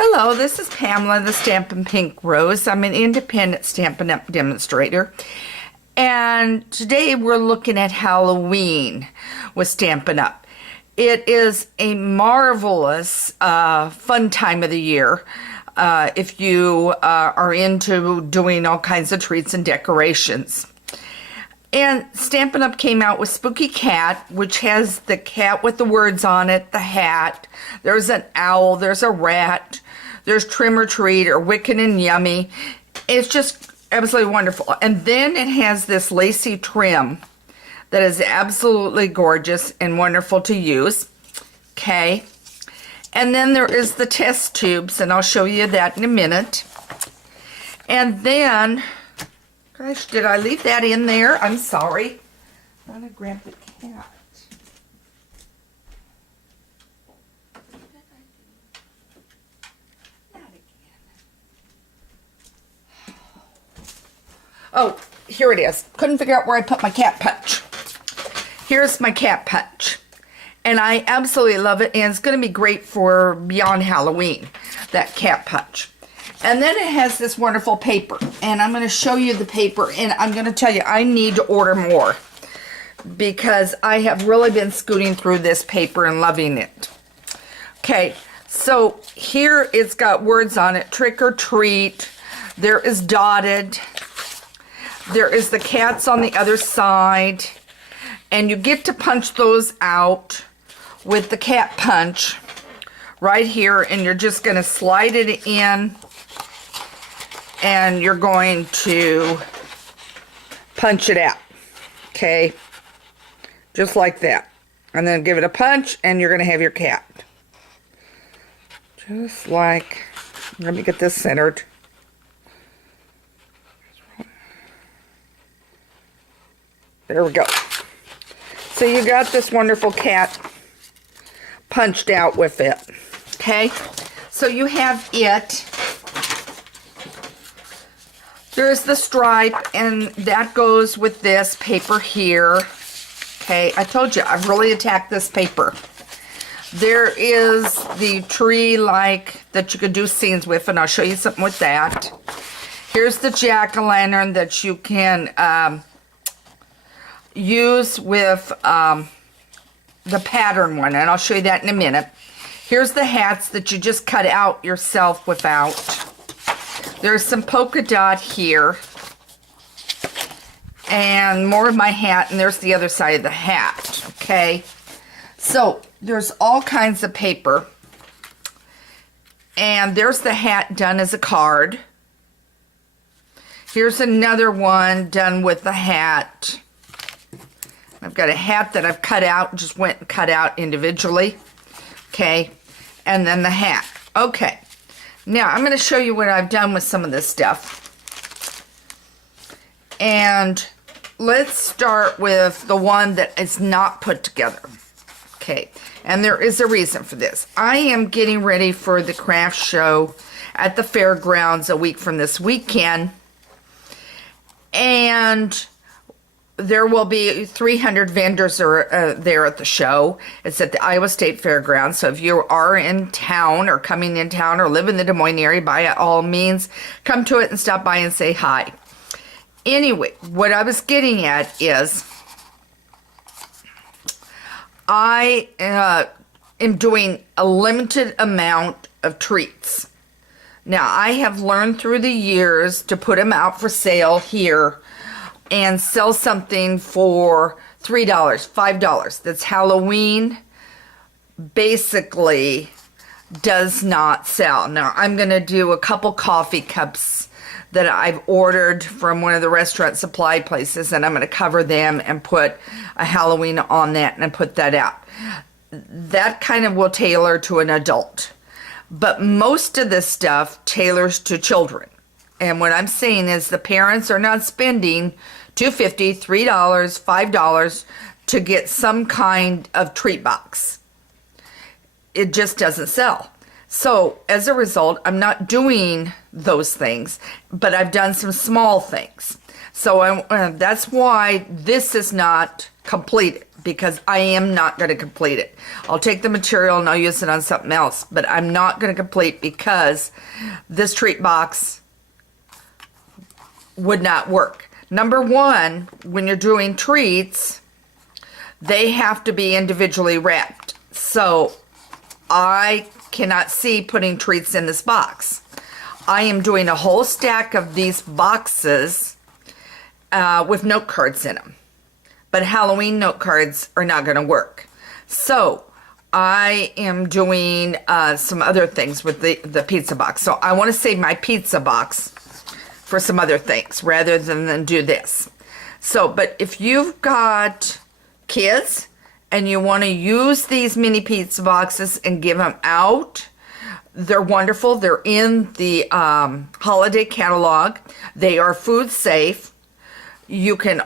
Hello, this is Pamela, the Stampin' Pink Rose. I'm an independent Stampin' Up! Demonstrator. And today we're looking at Halloween with Stampin' Up! It is a marvelous, fun time of the year if you are into doing all kinds of treats and decorations. And Stampin' Up! Came out with Spooky Cat, which has the cat with the words on it, the hat. There's an owl, there's a rat, there's Trim or Treat or Wicked and Yummy. It's just absolutely wonderful. And then it has this lacy trim that is absolutely gorgeous and wonderful to use. Okay. And then there is the test tubes, and I'll show you that in a minute. And then, gosh, did I leave that in there? I'm sorry. I'm going to grab the cat. Oh, here it is. Couldn't figure out where I put my cat punch. Here's my cat punch. And I absolutely love it, and it's going to be great for beyond Halloween, that cat punch. And then it has this wonderful paper, and I'm going to show you the paper, and I'm going to tell you I need to order more because I have really been scooting through this paper and loving it. Okay, so here it's got words on it, trick or treat. There is dotted. There is the cats on the other side, and you get to punch those out with the cat punch right here, and you're just going to slide it in, and you're going to punch it out, okay, just like that, and then give it a punch, and you're going to have your cat, just like, let me get this centered. There we go. So you got this wonderful cat punched out with it. Okay? So you have it. There's the stripe, and that goes with this paper here. Okay, I told you, I've really attacked this paper. There is the tree like that you could do scenes with, and I'll show you something with that. Here's the jack-o'-lantern that you can use with the pattern one, and I'll show you that in a minute. Here's the hats that you just cut out yourself without. There's some polka dot here, and more of my hat, and there's the other side of the hat. Okay, so there's all kinds of paper, and there's the hat done as a card. Here's another one done with the hat. I've got a hat that I've cut out, just went and cut out individually. Okay, and then the hat. Okay, now I'm going to show you what I've done with some of this stuff. And let's start with the one that is not put together. Okay, and there is a reason for this. I am getting ready for the craft show at the fairgrounds a week from this weekend. And there will be 300 vendors there at the show. It's at the Iowa State Fairgrounds. So if you are in town or coming in town or live in the Des Moines area, by all means, come to it and stop by and say hi. Anyway, what I was getting at is I am doing a limited amount of treats. Now, I have learned through the years to put them out for sale here and sell something for $3, $5. That's Halloween basically does not sell. Now, I'm going to do a couple coffee cups that I've ordered from one of the restaurant supply places, and I'm going to cover them and put a Halloween on that and put that out. That kind of will tailor to an adult. But most of this stuff tailors to children. And what I'm saying is the parents are not spending $2.50, $3, $5 to get some kind of treat box. It just doesn't sell. So as a result, I'm not doing those things, but I've done some small things. So that's why this is not completed. because I am not going to complete it. I'll take the material and I'll use it on something else, but I'm not going to complete because this treat box would not work. Number one, when you're doing treats, they have to be individually wrapped. So I cannot see putting treats in this box. I am doing a whole stack of these boxes with note cards in them. But Halloween note cards are not going to work. So I am doing some other things with the pizza box. So I want to save my pizza box for some other things rather than do this. So, but if you've got kids and you want to use these mini pizza boxes and give them out, they're wonderful. They're in the holiday catalog. They are food safe. You can,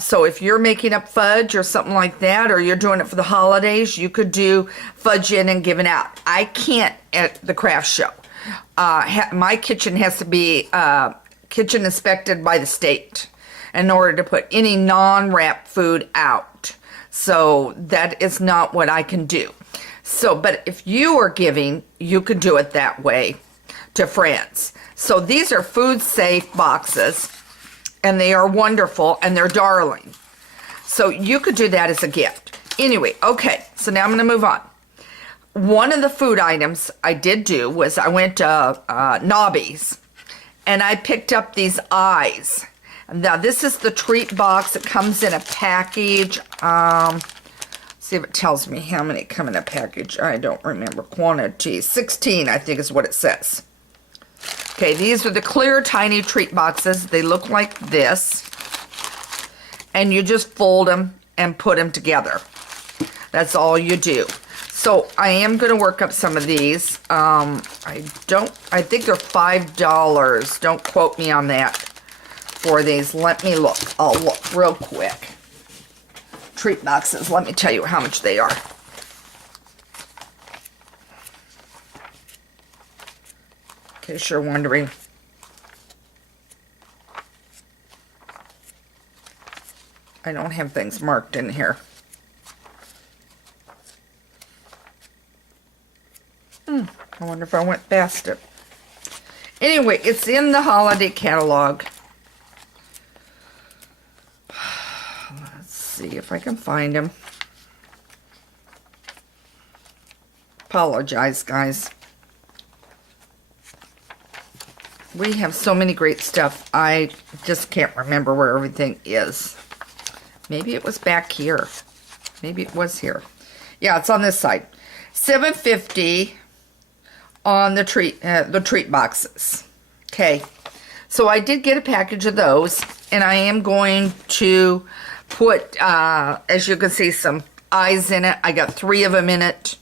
so if you're making up fudge or something like that, or you're doing it for the holidays, you could do fudge in and give it out. I can't at the craft show. My kitchen has to be kitchen inspected by the state in order to put any non-wrapped food out. So that is not what I can do. So, but if you are giving, you could do it that way to friends. So these are food safe boxes. And they are wonderful, and they're darling. So you could do that as a gift. Anyway, okay, so now I'm going to move on. One of the food items I did do was I went to Nobby's, and I picked up these eyes. Now, this is the treat box. It comes in a package. See if it tells me how many come in a package. I don't remember quantity. 16, I think is what it says. Okay, these are the clear tiny treat boxes. They look like this. And you just fold them and put them together. That's all you do. So I am going to work up some of these. I think they're $5. Don't quote me on that for these. Let me look. I'll look real quick. Treat boxes. Let me tell you how much they are. In case you're wondering. I don't have things marked in here. I wonder if I went past it. Anyway, it's in the holiday catalog. Let's see if I can find them. Apologize, guys. We have so many great stuff. I just can't remember where everything is. Maybe it was back here. Maybe it was here. Yeah, it's on this side. $7.50 on the treat boxes. Okay. So I did get a package of those, and I am going to put, as you can see, some eyes in it. I got 3 of them in it.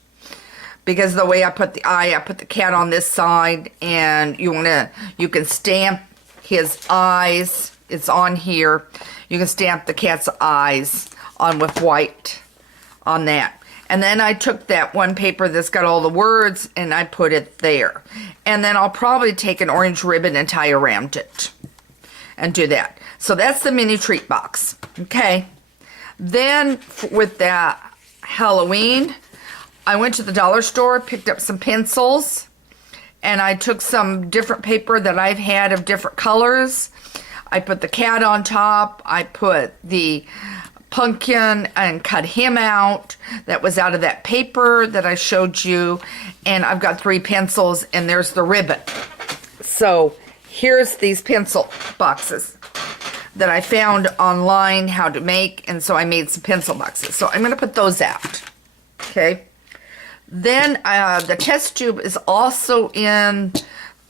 Because the way I put the eye, I put the cat on this side, and you can stamp his eyes. It's on here. You can stamp the cat's eyes on with white on that. And then I took that one paper that's got all the words, and I put it there. And then I'll probably take an orange ribbon and tie around it and do that. So that's the mini treat box. Okay. Then with that Halloween, I went to the dollar store, picked up some pencils, and I took some different paper that I've had of different colors. I put the cat on top. I put the pumpkin and cut him out. That was out of that paper that I showed you. And I've got 3 pencils, and there's the ribbon. So here's these pencil boxes that I found online how to make, and so I made some pencil boxes. So I'm going to put those out. Okay. Then the test tube is also in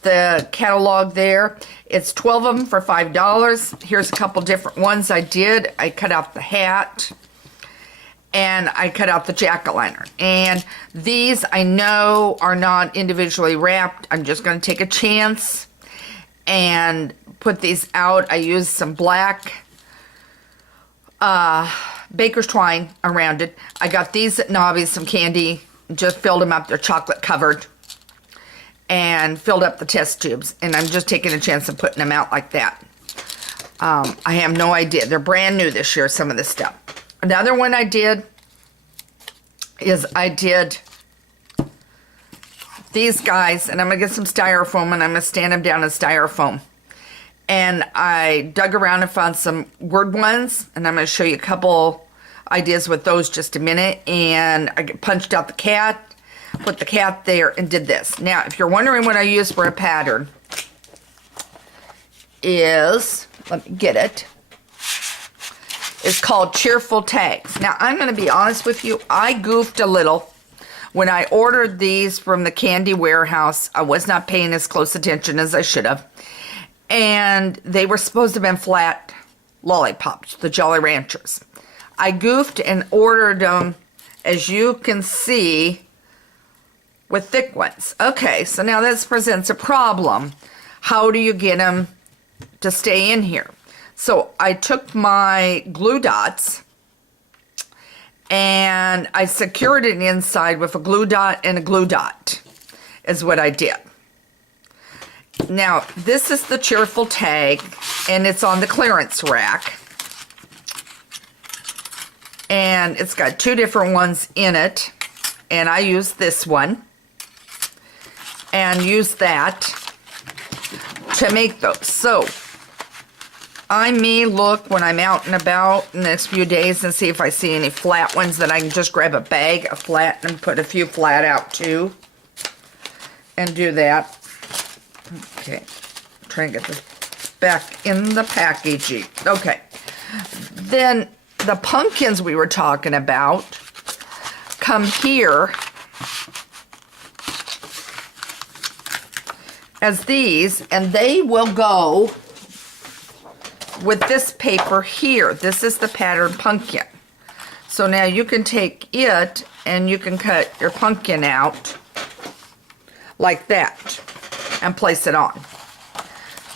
the catalog there. It's 12 of them for $5. Here's a couple different ones I did. I cut out the hat, and I cut out the jack-o'-lantern. And these I know are not individually wrapped. I'm just going to take a chance and put these out. I used some black baker's twine around it. I got these at Nobby's, some candy. Just filled them up. They're chocolate covered. And filled up the test tubes. And I'm just taking a chance of putting them out like that. I have no idea. They're brand new this year, some of this stuff. Another one I did is I did these guys, and I'm going to get some styrofoam, and I'm going to stand them down in styrofoam. And I dug around and found some word ones, and I'm going to show you a couple ideas with those just a minute. And I punched out the cat, put the cat there, and did this. Now, if you're wondering what I use for a pattern, is, let me get it, it's called Cheerful Tags. Now, I'm going to be honest with you, I goofed a little. When I ordered these from the candy warehouse, I was not paying as close attention as I should have. And they were supposed to have been flat lollipops, the Jolly Ranchers. I goofed and ordered them, as you can see, with thick ones. Okay, so now this presents a problem. How do you get them to stay in here? So I took my glue dots and I secured it inside with a glue dot and a glue dot, is what I did. Now, this is the Cheerful tag, and it's on the clearance rack. And it's got two different ones in it, and I use this one and use that to make those. So I may look when I'm out and about in the next few days and see if I see any flat ones that I can just grab a bag of flat and put a few flat out too. And do that. Okay. Try and get this back in the packaging. Okay. Then the pumpkins we were talking about come here as these, and they will go with this paper here. This is the pattern pumpkin. So now you can take it and you can cut your pumpkin out like that and place it on.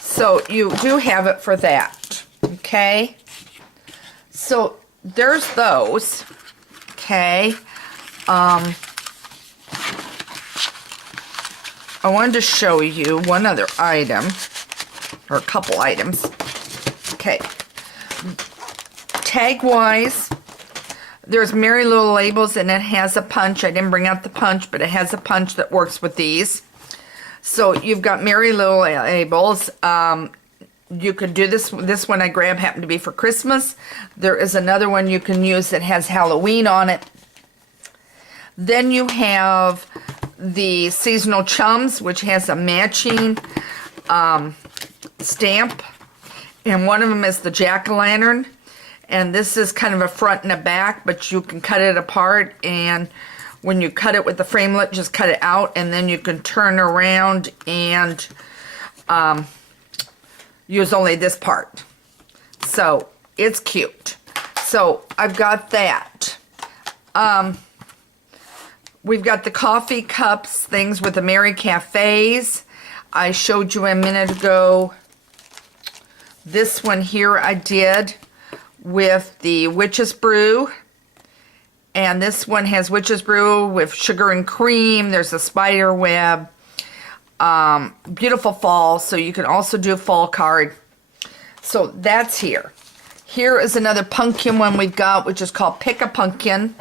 So you do have it for that. Okay. So there's those. Okay. I wanted to show you one other item, or a couple items. Okay, tag-wise, there's Merry Little Labels, and it has a punch. I didn't bring out the punch, but it has a punch that works with these. So you've got Merry Little Labels. You could do this. This one I grabbed happened to be for Christmas. There is another one you can use that has Halloween on it. Then you have the Seasonal Chums, which has a matching stamp. And one of them is the jack-o'-lantern. And this is kind of a front and a back, but you can cut it apart. And when you cut it with the framelit, just cut it out. And then you can turn around and use only this part. So it's cute. So I've got that. We've got the coffee cups, things with the Merry Cafes. I showed you a minute ago. This one here I did with the Witch's Brew. And this one has Witch's Brew with sugar and cream. There's a spider web. Beautiful fall, so you can also do a fall card. So that's here. Here is another pumpkin one we've got, which is called Pick a Pumpkin.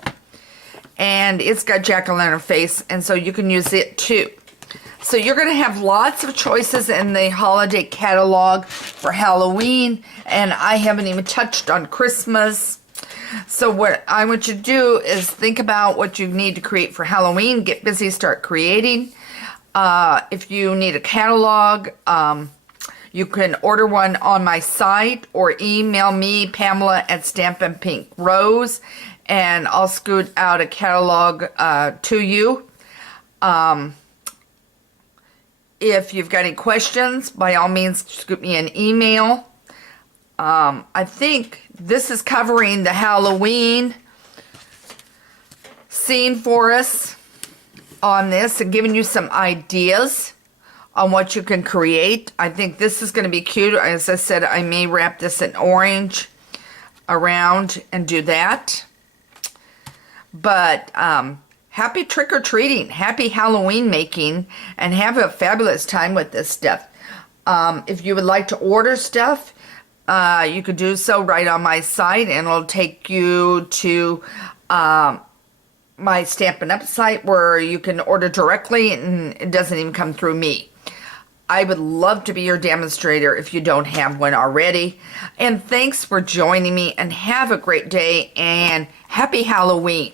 And it's got jack-o'-lantern face, and so you can use it too. So you're going to have lots of choices in the holiday catalog for Halloween, and I haven't even touched on Christmas. So what I want you to do is think about what you need to create for Halloween. Get busy, start creating. If you need a catalog, you can order one on my site or email me, Pamela at Stampin' Pink Rose, and I'll scoot out a catalog to you. If you've got any questions, by all means, scoot me an email. I think this is covering the Halloween scene for us on this and giving you some ideas on what you can create. I think this is going to be cute. As I said, I may wrap this in orange around and do that. But happy trick-or-treating, happy Halloween making, and have a fabulous time with this stuff. If you would like to order stuff, you could do so right on my site, and it'll take you to my Stampin' Up! Site where you can order directly, and it doesn't even come through me. I would love to be your demonstrator if you don't have one already. And thanks for joining me, and have a great day, and happy Halloween.